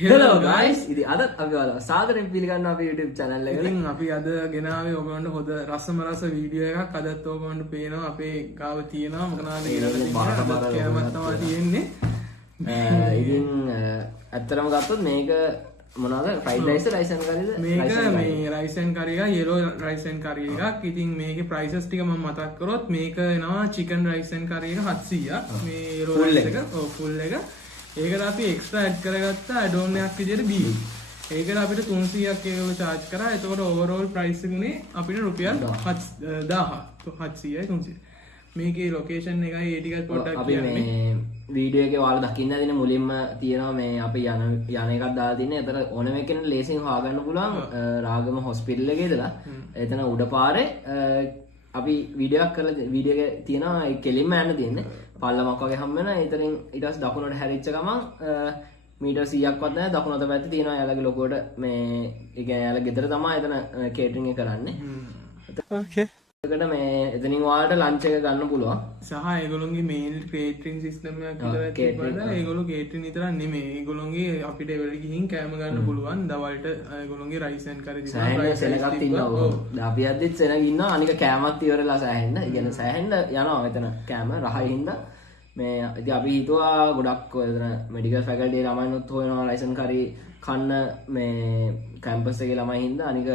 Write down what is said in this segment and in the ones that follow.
Hello guys, ඉතින් අද අපි ඔයාලව සාදරයෙන් පිළිගන්නවා අපේ YouTube channel එකට. ඉතින් අපි අද ගෙනාවේ ඔයගොල්ලන්ට හොඳ රසම රස වීඩියෝ එකක්. අදත් ඔයගොල්ලන්ට පේනවා අපේ ගාව තියෙනවා මොකනවාද ඊළඟට කැමරාවක් තමයි තියෙන්නේ. ඉතින් ඇත්තටම ගත්තොත් මේක මොනවාද fried rice රයිස් ඇන් කරීද? මේක මේ රයිස් ඇන් කරි එක yellow රයිස් ඇන් කරි එකක්. ඉතින් මේකේ prices ටික මම මතක් කරොත් මේක එනවා chicken rice and curry එක 700ක්. මේ yellow rice එක full එක. ඒකට අපි එක්ස්ට්‍රා ඇඩ් කරගත්ත ඇඩෝන් එකක් විදිහට බීෆ්. ඒකට අපිට 300ක් ඒගොල්ලෝ charge කරා. එතකොට overall price එක උනේ අපිට රුපියල් 700යි 300. මේකේ location එකයි ඒ ටිකත් පොඩ්ඩක් අපි මේ වීඩියෝ එකේ ඔයාලා දකින්න ඇතිනේ මුලින්ම තියෙනවා මේ අපි යන එකක් දාලා තින්නේ. ඒතර ඕනම කෙනෙක් ලේසියෙන් හොයාගන්න පුළුවන් රාගම හොස්පිටල් එකේ ඉඳලා. එතන උඩ පාරේ අපි වීඩියෝ එකක් කරලා වීඩියෝ එකේ තියෙනවා ඒ කෙලින්ම යන්න තියෙන්නේ. පල්ලමක් වගේ හම්බ වෙනවා. ඊතරින් ඊට පස්සේ දකුණට හැරිච්ච ගමන් මීටර් 100ක්වත් නැහැ. දකුණු අත පැත්තේ තියෙනවා යාළගේ ලොකෝට මේ ඒ කියන්නේ යාළගේ ගෙදර තමයි එතන කේටරින් එක කරන්නේ. ඕකේ. එතකොට මේ එතනින් ඔයාලට ලන්ච් එක ගන්න පුළුවන්. සහ ඒගොල්ලෝගේ මේන් කේටරින් සිස්ටම් එකක් කියලා තිබ්බට ඒගොල්ලෝ කේටරින් විතරක් නෙමෙයි. ඒගොල්ලෝගේ අපිට එවල ගිහින් කෑම ගන්න පුළුවන්. දවල්ට ඒගොල්ලෝගේ රයිස් ඇන් කරි දිනවා. සෙනගක් ඉන්නවා. අපි අද්දිත් සෙනග ඉන්නවා. අනික කෑමත් ඉවරලා සෑහෙන්න. ඒ කියන්නේ සෑහෙන්න යනවා මෙතන කෑම රහයි හින්දා. මේ ඉතින් අපි හිතුවා ගොඩක් එතන මෙඩිකල් ෆැකල්ටි ළමයිනුත් හොයනවා ලයිසන් කරි කන්න මේ කැම්පස් එකේ ළමයි හින්දා. අනික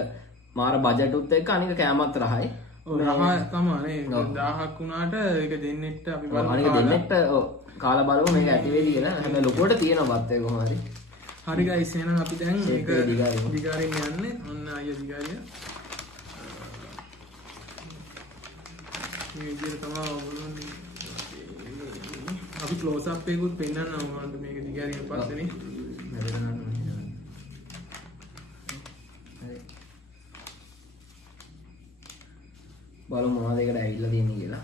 මාර බජට් උත් එක්ක අනික කෑමත් රහයි. රහ තමයි 1000ක් වුණාට ඒක දෙන්නෙක්ට අපි බලමු. අනික දෙන්නෙක්ට කාලා බලමු මේක ඇති වෙයිද කියලා. හැබැයි ලොකුවට තියෙනවා බත් එක කොහොම හරි. හරි ගයිස් එහෙනම් අපි දැන් මේක දිගාරින් යන්නේ. ඔන්න අයියා දිගාරිය. මේ විදිහට තමයි ඔයගොල්ලෝ අපි ක්ලෝස් අප් එකකුත් පෙන්නන්න ඕනට මේක දිගාරියෙන් පස්සේනේ. බලමු මොනවද ඒකට ඇවිල්ලා තියෙන්නේ කියලා.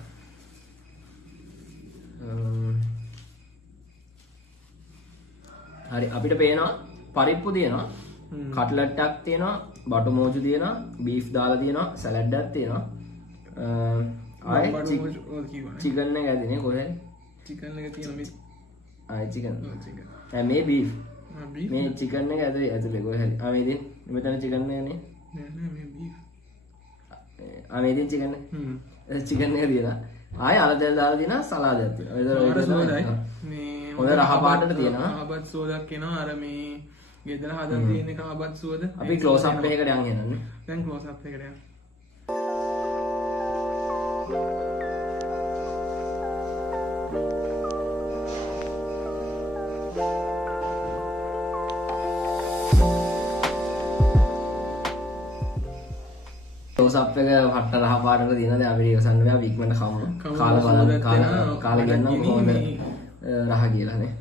හරි අපිට පේනවා පරිප්පු තියෙනවා, කට්ලට් එකක් තියෙනවා, බටු මෝජු තියෙනවා, බීෆ් දාලා තියෙනවා, සලාඩ් එකක් තියෙනවා. ආයේ චිකන් එක ඇදිනේ කොහෙද? චිකන් එක තියෙනවා මේ. ආයේ චිකන්. මේ බීෆ්. මේ චිකන් එක ඇතුලේ කොහෙද? මේ ඉතින් මෙතන චිකන් එකනේ. නෑ මේ බීෆ්. අමේදින් චිකන් චිකන් එක දියලා ආයෙ අලතෙල් දාලා දිනා සලාදයක් තියෙනවා. මේ හොඳ රහ පාටට තියෙනවා. ආබත් සෝදක් එනවා. අර මේ ගෙදර හදන් තියෙන එක ආබත් සෝද. අපි ක්ලෝස් අප් එකකට යන් යනනේ. දැන් ක්ලෝස් අප් එකට යන්න. සප් එක හට්ට රහ පාටට තියෙනවා. දැන් අපි ඉවසන්න බෑ වික්මන්ට කමු. කාලා බලන්න කාලා ගන්නම් කොහොමද රහ කියලා නේ.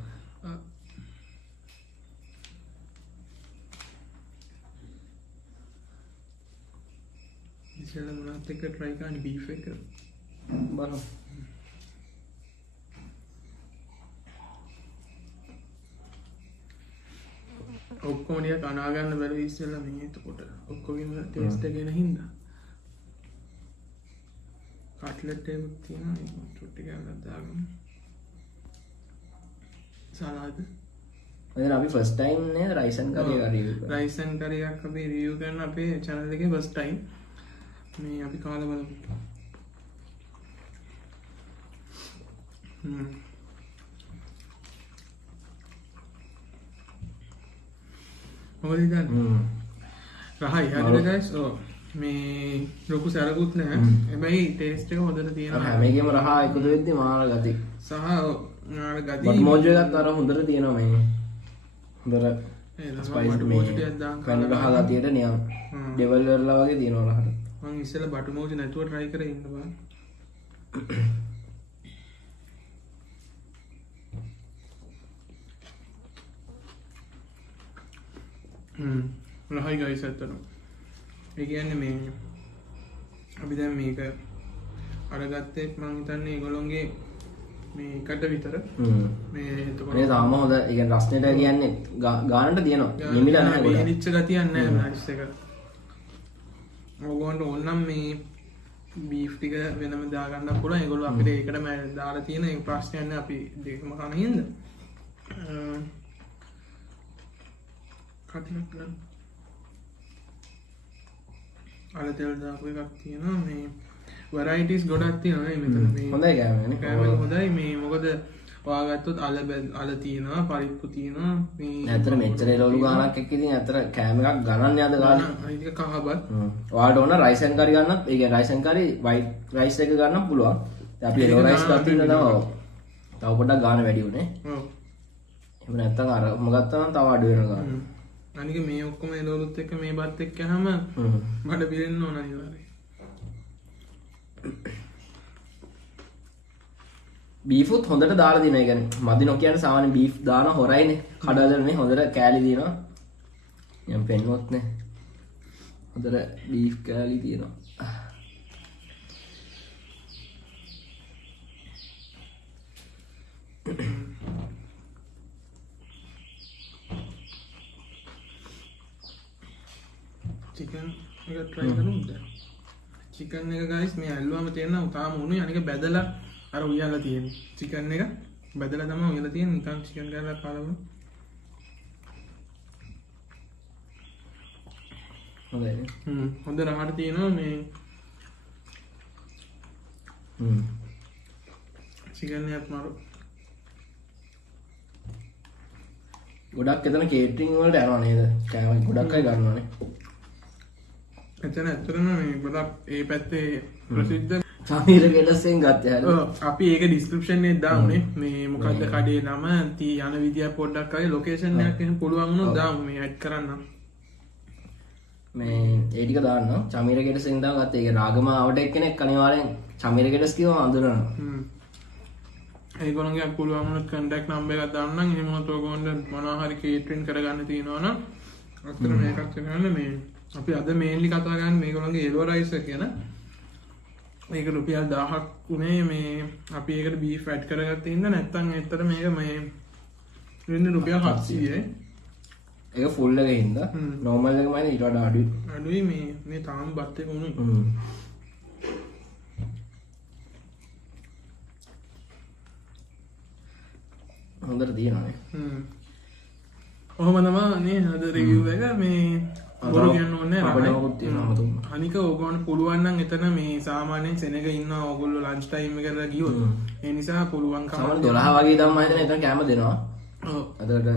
ඉතින් මොනවත් එක try කරන්න බීෆ් එක බලමු. ඔක්කොම ටික කනා ගන්න බැරි ඉස්සෙල්ලා මේ එතකොට ඔක්කොගෙම ටේස්ට් එක එන හින්දා කට්ලට් එකක් තියෙනවා. ඒක චුට්ටි ගානක් දාගමු. සලාද. දැන් අපි ෆස්ට් ටයිම් නේ රයිස් ඇන් කරි එක රිවිව් කරා. රයිස් ඇන් කරි එකක් අපි රිවිව් කරන අපේ channel එකේ ෆස්ට් ටයිම්. මේ අපි කාලා බලමු. මොකද දැන් රහයි හරිද guys? ඔව් මේ ලොකු සරකුත් නැහැ. හැබැයි ටේස්ට් එක හොඳට තියෙනවා. හැම එකෙම රහ එකතු වෙද්දි මාර ගති. සහ මාර ගති. බට් මෝජෝ එකත් අර හොඳට තියෙනවා මේ. හොඳට ස්පයිස් මේ කන රහ ගතියට නියම්. ඩෙවල් වලලා වගේ තියෙනවා රහට. මම ඉස්සෙල්ලා බටු මෝජෝ නැතුව try කරේ ඉන්න බෑ. රහයි guys අතන. ඒ කියන්නේ මේ අපි දැන් මේක අරගත්තේ මම හිතන්නේ ඒගොල්ලෝගේ මේ එකට විතර මේ එතකොට මේ තාම හොඳ ඒ කියන්නේ රස්නෙට කියන්නේ ගානට තියෙනවා. නිමිලා නැහැ ගොඩක්. මේ නිච්ච ගතියක් නැහැ මැරිස් එක. ඕගොල්ලන්ට ඕනනම් මේ බීෆ් ටික වෙනම දාගන්න පුළුවන්. ඒගොල්ලෝ අපිට ඒකටම දාලා තියෙන ඒ ප්‍රශ්නයක් නැහැ. අපි දෙකම කන හින්දා. කටියක් ගන්න. අල තෙල් දාපු එකක් තියෙනවා මේ varieties ගොඩක් තියෙනවා නේ මෙතන මේ. හොඳයි කෑමනේ. කෑම හොඳයි මේ මොකද ඔයාගත්තොත් අල තියෙනවා පරිප්පු තියෙනවා මේ. ඇත්තට මෙච්චර එළවලු ගානක් එක්ක ඉතින් ඇත්තට කෑම එකක් ගණන් යද ගාන. අනිත් එක කහබත්. ඔයාලට ඕන රයිස් ඇන් කරි ගන්නත් ඒ කියන්නේ rice and curry white rice එක ගන්න පුළුවන්. දැන් අපි එළවලු රයිස් ගත්තා ඉන්නවා. තව පොඩ්ඩක් ගාන වැඩි උනේ. ඔව්. එහෙම නැත්තම් අර මොකක්ද තව අඩු වෙනවා ගාන. අනික මේ ඔක්කොම එළවලුත් එක්ක මේ බත් එක්කම බඩ පිරෙන්න ඕන අනිවාර්යයෙන්. බීෆුත් හොඳට දාලා දින. ඒ කියන්නේ මදි නොකියන සාමාන්‍ය බීෆ් දාන හොරයිනේ. කඩවලනේ හොඳට කෑලි දිනවා. යම් පෙන්නොත් නේ. හොඳට බීෆ් කෑලි දිනවා. චිකන් එක try කරමුද? චිකන් එක guys මේ ඇල්ලුවම තියෙනවා තාම උණුයි අනික බැදලා අර උයලා තියෙන්නේ. චිකන් එක බැදලා තමයි උයලා තියෙන්නේ. නිකන් චිකන් කරලා කාලා හොඳයි. හොඳ රහට තියෙනවා මේ චිකන් එකත් මාරු. ගොඩක් එතන කේටරින් වලට යනවා නේද? කෑම ගොඩක් අය ගන්නවානේ. එතන ඇත්තටම මේ ගොඩක් ඒ පැත්තේ ප්‍රසිද්ධ සමීර ගෙඩසෙන් ගත්තේ හරිය. අපි ඒක ඩිස්ක්‍රිප්ෂන් එකේ දාමුනේ. මේ මොකද්ද කඩේ නම තී යන විදිය පොඩ්ඩක් අය ලොකේෂන් එකක් එහෙම පුළුවන් වුණොත් දාමු මේ ඇඩ් කරන්න. මේ ඒ ටික දාන්න. සමීර ගෙඩසෙන් දාව ගත්තා. ඒක රාගම ආවට එක්කෙනෙක් අනිවාර්යෙන් සමීර ගෙඩස් කියවම අඳුරනවා. ඒගොල්ලන්ගේ පුළුවන් වුණොත් කන්ටැක්ට් නම්බර් එකක් දාන්න නම් එහෙම වුණොත් ඔයගොල්ලන්ට මොනවා හරි කේටරින් කරගන්න තියෙනවා නම් අතන මේකත් කරන්න මේ අපි අද මේන්ලි කතා කරන්නේ මේගොල්ලන්ගේ එළව රයිස් එක ගැන. මේක රුපියල් 1000ක් උනේ මේ අපි ඒකට බීෆ් ඇඩ් කරගත්තේ ඉන්න නැත්නම් ඇත්තට මේක මේ වෙන්නේ රුපියල් 700යි. ඒක ෆුල් එකේ ඉඳලා නෝමල් එකම ඊට වඩා අඩුයි. අඩුයි මේ තාම බත් එක උණුයි. හොඳට තියෙනවානේ. ඔහොම තමයි නේ අද රිවිව් එක මේ බොරු කියන්න ඕනේ නැහැ. අනික ඕගොල්ලන්ට පුළුවන් නම් එතන මේ සාමාන්‍යයෙන් සෙනග ඉන්න ඕගොල්ලෝ ලන්ච් ටයිම් එකකට ගියොත් ඒ නිසා පුළුවන් කම 12 වගේ තමයි මම හිතන්නේ එතන කැම දෙනවා. ඔව්. අදට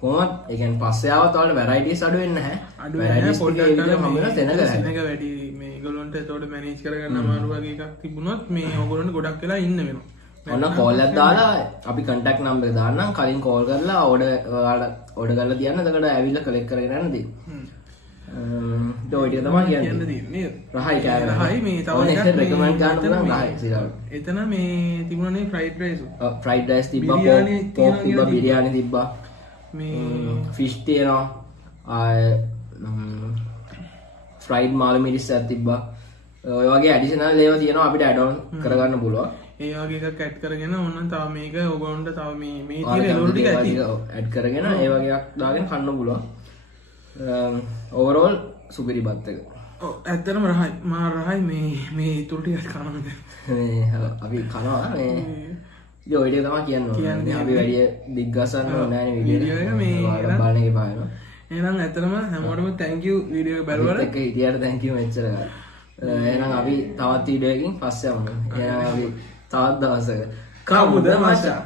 කොහොමද ඒ කියන්නේ පස්සේ ආවත් වලට වැරයිටිස් අඩු වෙන්නේ නැහැ. අඩු වෙන්නේ පොඩ්ඩක් ගන්න සෙනග වැඩි මේ ඒගොල්ලන්ට ඒතකොට මැනේජ් කරගන්න අමාරු වගේ එකක් තිබුණොත් මේ ඕගොල්ලන්ට ගොඩක් වෙලා ඉන්න වෙනවා. ඔන්න කෝල් එකක් දාලා අපි කන්ටැක්ට් නම්බර් එක දාන්නම් කලින් කෝල් කරලා ඕඩර් කරලා තියන්න එතකොට ඇවිල්ලා කලෙක්ට් කරගෙන යන්න දෙන්න. ඔය ටික තමයි කියන්නේ. රහයි කෑම. රහයි මේ තව එකක් රෙකමන්ඩ් කරන්න පුළුවන් රහයි සිරාවට. එතන මේ තිබුණනේ ෆ්‍රයිඩ් රයිස්. ෆ්‍රයිඩ් රයිස් තිබ්බා, පෝක් තිබ්බා, බිරියානි තිබ්බා. මේ ෆිෂ් තියෙනවා. ෆ්‍රයිඩ් මාළු මිරිස්සක් තිබ්බා. ඔය වගේ ඇඩිෂනල් ඒවා තියෙනවා අපිට ඇඩ් ඔන් කරගන්න පුළුවන්. ඒ වගේ එකක් ඇඩ් කරගෙන ඕනනම් තව මේක ඔයගොල්ලන්ට තව මේ තියෙන එළවලු ටික ඇති ඇඩ් කරගෙන ඒ වගේ එකක් දාගෙන කන්න පුළුවන්. ඕවරෝල් සුපිරි බත් එක. ඔව් ඇත්තටම රහයි. මා රහයි මේ ඉතුරු ටිකක් කනවාද. අපි කනවා මේ ඉතින් ඔය ටික තමයි කියන්නේ. අපි වැඩි දිග්ගසන්න ඕනේ නැහැ වීඩියෝ එක මේ බලන්න එක පායනවා. එහෙනම් ඇත්තටම හැමෝටම thank you වීඩියෝ එක බලවල. ඒක හිටියට thank you මෙච්චර. එහෙනම් අපි තවත් වීඩියෝ එකකින් පස්සේ යමු. එහෙනම් අපි තවත් දවසක කවුද මචං